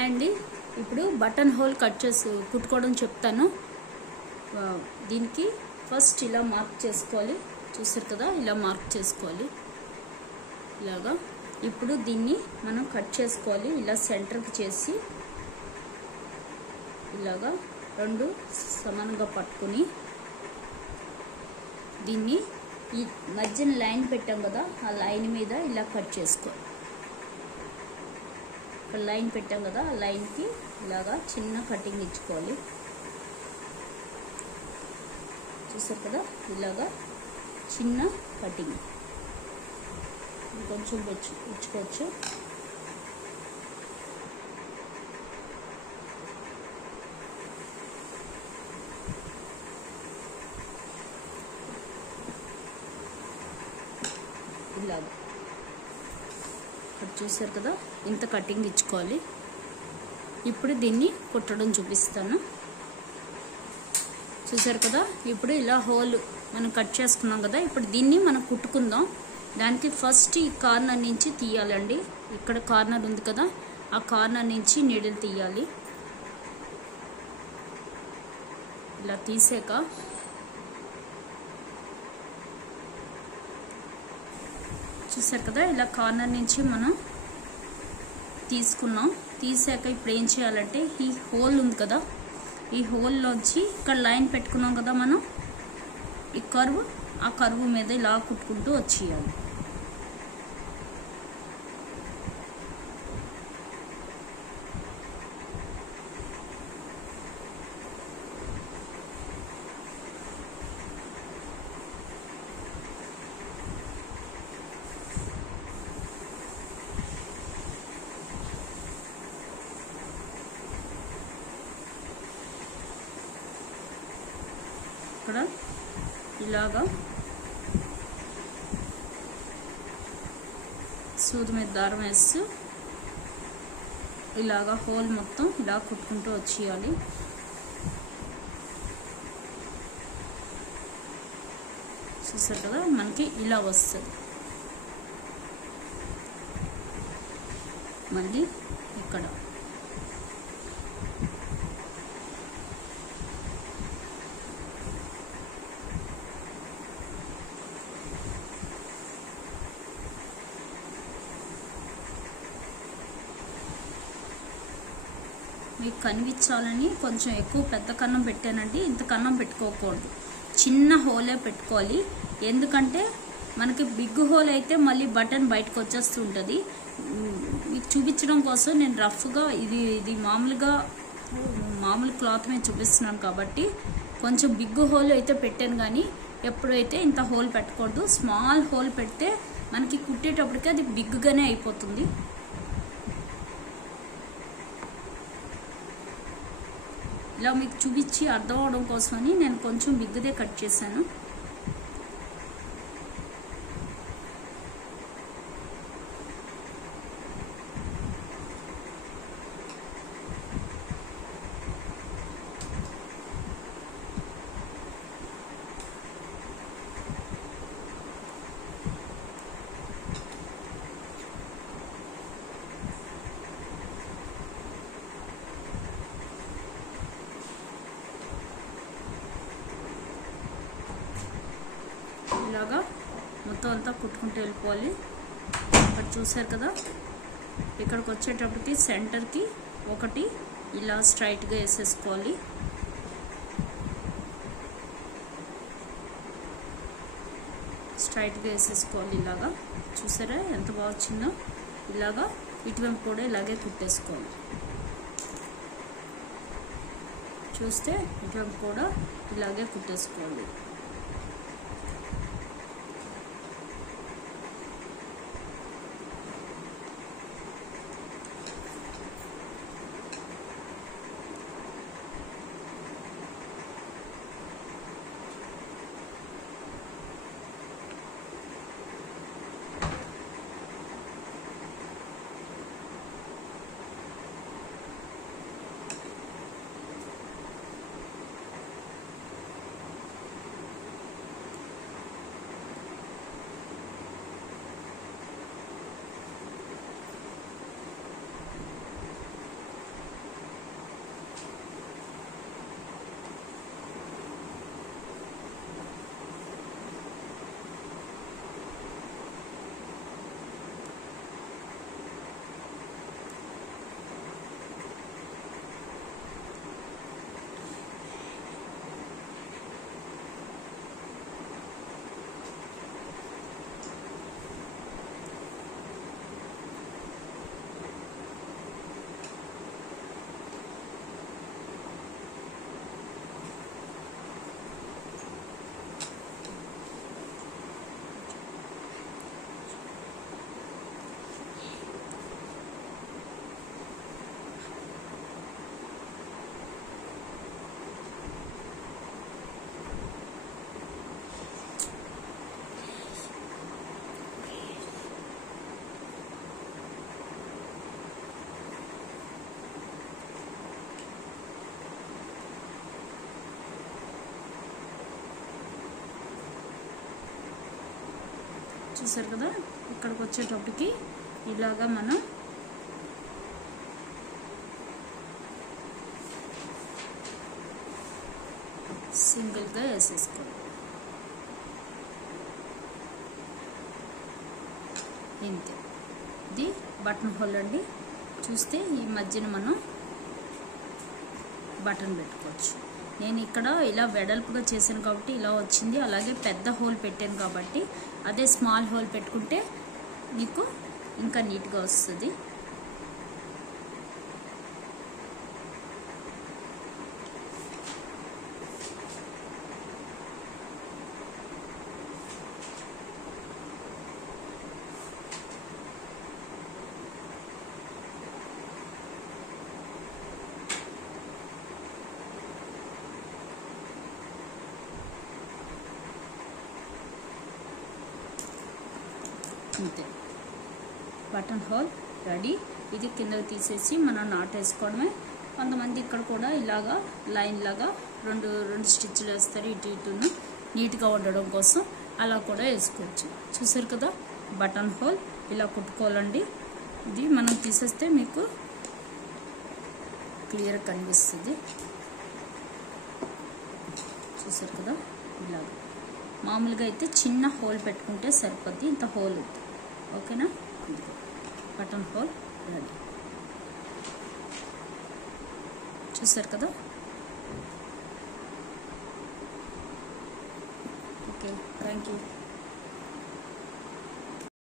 Hi అండి. ఇప్పుడు button whole cut చేసి కుట్టుకోవడం చెప్తాను. దీనికి ఫస్ట్ ఇలా మార్క్ చేసుకోవాలి. చూసారు కదా, ఇలా మార్క్ చేసుకోవాలి ఇలాగా. ఇప్పుడు దీన్ని మనం కట్ చేసుకోవాలి. ఇలా సెంటర్కి చేసి ఇలాగా రెండు సమానంగా పట్టుకుని దీన్ని ఈ మధ్యన లైన్ పెట్టాం కదా, ఆ లైన్ మీద ఇలా కట్ చేసుకోవాలి. ఇక్కడ లైన్ పెట్టాం కదా, ఆ లైన్కి ఇలాగా చిన్న కటింగ్ ఇచ్చుకోవాలి. చూసారు కదా, ఇలాగా చిన్న కటింగ్ కొంచెం ఇచ్చుకోవచ్చు. ఇలాగా కట్ చేశారు కదా, ఇంత కటింగ్ ఇచ్చుకోవాలి. ఇప్పుడు దీన్ని కుట్టడం చూపిస్తాను. చూసారు కదా, ఇప్పుడు ఇలా హోల్ మనం కట్ చేసుకున్నాం కదా, ఇప్పుడు దీన్ని మనం కుట్టుకుందాం. దానికి ఫస్ట్ ఈ కార్నర్ నుంచి తీయాలండి. ఇక్కడ కార్నర్ ఉంది కదా, ఆ కార్నర్ నుంచి నీడిల్ తీయాలి. ఇలా తీసాక చూసారు కదా, ఇలా కార్నర్ నుంచి మనం తీసుకున్నాం. తీసాక ఇప్పుడు ఏం చేయాలంటే, ఈ హోల్ ఉంది కదా, ఈ హోల్లోంచి ఇక్కడ లైన్ పెట్టుకున్నాం కదా మనం, ఈ కర్వ్, ఆ కర్వ్ మీద ఇలా కుట్టుకుంటూ వచ్చేయాలి. ఇక్కడ ఇలాగా సూది మీద దారం వేస్తూ ఇలాగా హోల్ మొత్తం ఇలా కుట్టుకుంటూ వచ్చేయాలి. చూసారు కదా, మనకి ఇలా వస్తుంది. మళ్ళీ ఇక్కడ మీకు కనిపించాలని కొంచెం ఎక్కువ పెద్ద కన్నం పెట్టానండి. ఇంత కన్నం పెట్టుకోకూడదు, చిన్న హోలే పెట్టుకోవాలి. ఎందుకంటే మనకి బిగ్ హోల్ అయితే మళ్ళీ బటన్ బయటకు వచ్చేస్తూ ఉంటుంది. మీకు చూపించడం కోసం నేను రఫ్గా ఇది మామూలు క్లాత్ మీద చూపిస్తున్నాను కాబట్టి కొంచెం బిగ్ హోల్ అయితే పెట్టాను. కానీ ఎప్పుడైతే ఇంత హోల్ పెట్టకూడదు. స్మాల్ హోల్ పెడితే మనకి కుట్టేటప్పటికి అది బిగ్గానే అయిపోతుంది. ఇలా మీకు చూపించి అర్థం అవడం కోసమని నేను కొంచెం బిగ్గుదే కట్ చేశాను. ఇలాగా మొత్తం అంతా కుట్టుకుంటూ వెళ్ళిపోవాలి. ఇక్కడ చూసారు కదా, ఇక్కడికి వచ్చేటప్పటికి సెంటర్కి ఒకటి ఇలా స్ట్రైట్గా వేసేసుకోవాలి. స్ట్రైట్గా వేసేసుకోవాలి. ఇలాగా చూసారా ఎంత బాగా వచ్చిందో. ఇలాగా ఇటువైపు కూడా ఇలాగే కుట్టేసుకోవాలి. చూస్తే ఇటువైపు కూడా ఇలాగే కుట్టేసుకోవాలి. చూసారు కదా, ఇక్కడికి వచ్చేటప్పటికి ఇలాగా మనం సింగిల్గా వేసేసుకోవాలి. ఇంతే, ఇది బటన్ హోల్ అండి. చూస్తే ఈ మధ్యన మనం బటన్ పెట్టుకోవచ్చు. నేను ఇక్కడ ఇలా వెడల్పుగా చేశాను కాబట్టి ఇలా వచ్చింది. అలాగే పెద్ద హోల్ పెట్టాను కాబట్టి అదే స్మాల్ హోల్ పెట్టుకుంటే నీకు ఇంకా నీట్గా వస్తుంది. అంతే, బటన్ హోల్ రెడీ. ఇది కిందకి తీసేసి మనం నాట్ వేసుకోవడమే. కొంతమంది ఇక్కడ కూడా ఇలాగా లైన్ లాగా రెండు స్టిచ్లు వేస్తారు, ఇటు ఇటును నీట్గా ఉండడం కోసం. అలా కూడా వేసుకోవచ్చు. చూసారు కదా, బటన్ హోల్ ఇలా కుట్టుకోవాలండి. ఇది మనం తీసేస్తే మీకు క్లియర్ కనిపిస్తుంది. చూసారు కదా, ఇలాగ మామూలుగా అయితే చిన్న హోల్ పెట్టుకుంటే సరిపోద్ది, ఇంత హోల్ ఉంది. ఓకేనా, బటన్ హోల్ రెడీ. చూసారు కదా. Okay, thank you.